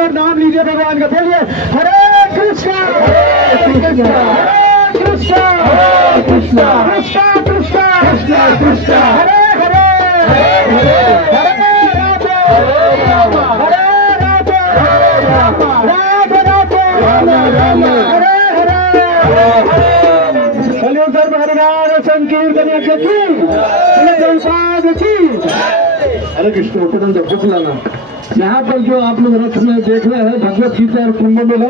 और नाम लीजिए भगवान का। बोलिए हरे कृष्णा हरे कृष्णा कृष्णा कृष्णा कृष्णा कृष्णा कृष्णा कृष्णा हरे हरे हरे हरे राम हरे राम राम राम राम हरे हरे कलियुग धर्म हरिनाम संकीर्तन की। हरे कृष्ण। उपनंद भूख लाना। यहाँ पर जो आप लोग रथ में देख रहे हैं भगवत गीता और कुंभ मेला